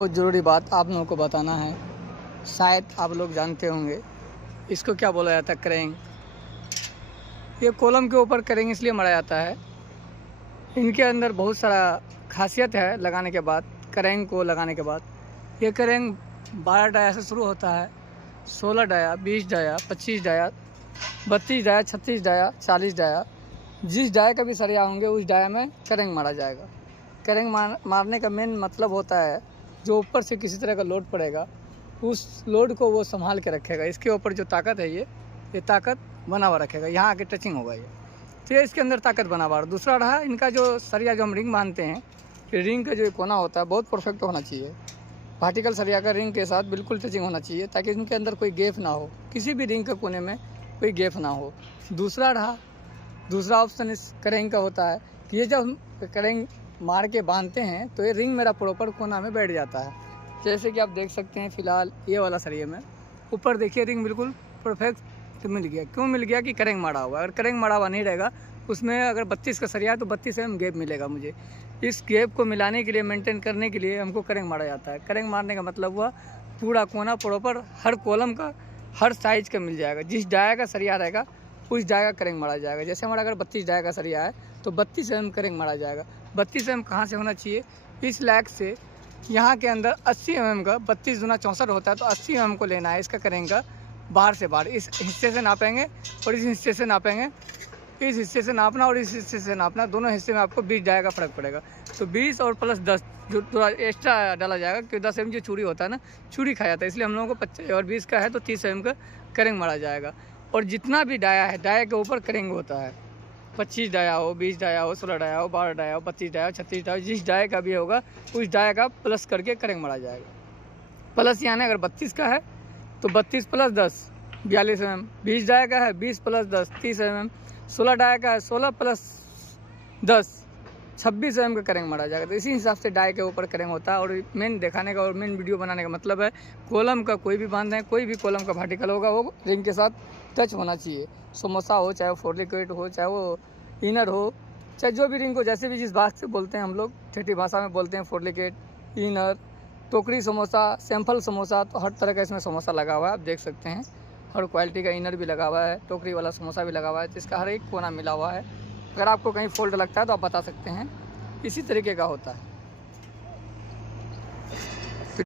बहुत ज़रूरी बात आप लोगों को बताना है। शायद आप लोग जानते होंगे इसको क्या बोला जाता है, करेंग। ये कॉलम के ऊपर करेंग इसलिए मरा जाता है, इनके अंदर बहुत सारा खासियत है लगाने के बाद। करेंग को लगाने के बाद ये करेंग 12 डाया से शुरू होता है, 16 dia, 20 dia, 25 dia, 32 dia, 36 dia, 40 dia. जिस डाया का भी सरिया होंगे उस डाया में करेंग मारा जाएगा। करेंग मारने का मेन मतलब होता है जो ऊपर से किसी तरह का लोड पड़ेगा उस लोड को वो संभाल के रखेगा। इसके ऊपर जो ताकत है ये ताकत बना हुआ रखेगा, यहाँ आके टचिंग होगा ये, तो ये इसके अंदर ताकत बना हुआ। दूसरा रहा इनका जो सरिया जो हम रिंग बांधते हैं, कि रिंग का जो कोना होता है बहुत परफेक्ट होना चाहिए। पार्टिकल सरिया का रिंग के साथ बिल्कुल टचिंग होना चाहिए ताकि इनके अंदर कोई गैप ना हो, किसी भी रिंग के कोने में कोई गैप ना हो। दूसरा ऑप्शन इस करेंग का होता है कि ये जब हम करेंग मार के बांधते हैं तो ये रिंग मेरा प्रॉपर कोना में बैठ जाता है। जैसे कि आप देख सकते हैं फ़िलहाल ये वाला सरिया में ऊपर देखिए रिंग बिल्कुल परफेक्ट मिल गया। क्यों मिल गया कि करेंग मारा हुआ है। अगर करेंग मारा हुआ नहीं रहेगा उसमें अगर 32 का सरिया है तो 32 mm गैप मिलेगा मुझे। इस गैप को मिलाने के लिए, मेंटेन करने के लिए हमको करेंग मारा जाता है। करेंग मारने का मतलब हुआ पूरा कोना प्रॉपर हर कॉलम का हर साइज़ का मिल जाएगा। जिस डाया का सरिया रहेगा उस डाया का करेंग मारा जाएगा। जैसे हमारा अगर 32 डाया का सरिया है तो 32 mm करेंग मारा जाएगा। 32 mm कहाँ से होना चाहिए, इस लैक से यहाँ के अंदर 80 mm का 32 दूना 64 होता है, तो 80 mm को लेना है इसका करेंग का। बाहर से बाहर इस हिस्से से नापेंगे और इस हिस्से से नापेंगे। इस हिस्से से नापना और इस हिस्से से नापना, दोनों हिस्से में आपको 20 डाया का फ़र्क पड़ेगा। तो 20 और प्लस 10 जो थोड़ा एक्स्ट्रा डाला जाएगा, क्योंकि 10 mm जो चूड़ी होता है ना, चूड़ी खा जाता है, इसलिए हम लोगों को 25 और 20 का है तो 30 mm का करेंग मारा जाएगा। और जितना भी डाया है डाया के ऊपर करेंग होता है। 25 डाया हो, 20 डाया हो, 16 डाया हो, 12 डाया हो, 32 डाया हो, 36 डाया हो, जिस डाया का भी होगा उस डाया का प्लस करके करेंग मारा जाएगा। प्लस यानी अगर 32 का है तो 32 प्लस 10 42 mm, 20 डाया का है 20 प्लस 10 30 mm, 16 डाया का है 16 प्लस 10 26 mm का करेंग मारा जाएगा। तो इसी हिसाब से डाय के ऊपर करेंग होता है। और मेन दिखाने का और मेन वीडियो बनाने का मतलब है कॉलम का कोई भी बांध है, कोई भी कॉलम का वर्टिकल होगा वो रिंग के साथ टच होना चाहिए। समोसा हो, चाहे वो फोर्लिकेट हो, चाहे वो इनर हो, चाहे जो भी रिंग हो, जैसे भी जिस बात से बोलते हैं हम लोग ठेठी भाषा में बोलते हैं, फोर्लिकेट, इनर, टोकरी समोसा, सैंपल समोसा, तो हर तरह का इसमें समोसा लगा हुआ है। आप देख सकते हैं हर क्वालिटी का इनर भी लगा हुआ है, टोकरी वाला समोसा भी लगा हुआ है, जिसका हर एक कोना मिला हुआ है। अगर आपको कहीं फोल्ड लगता है तो आप बता सकते हैं, इसी तरीके का होता है।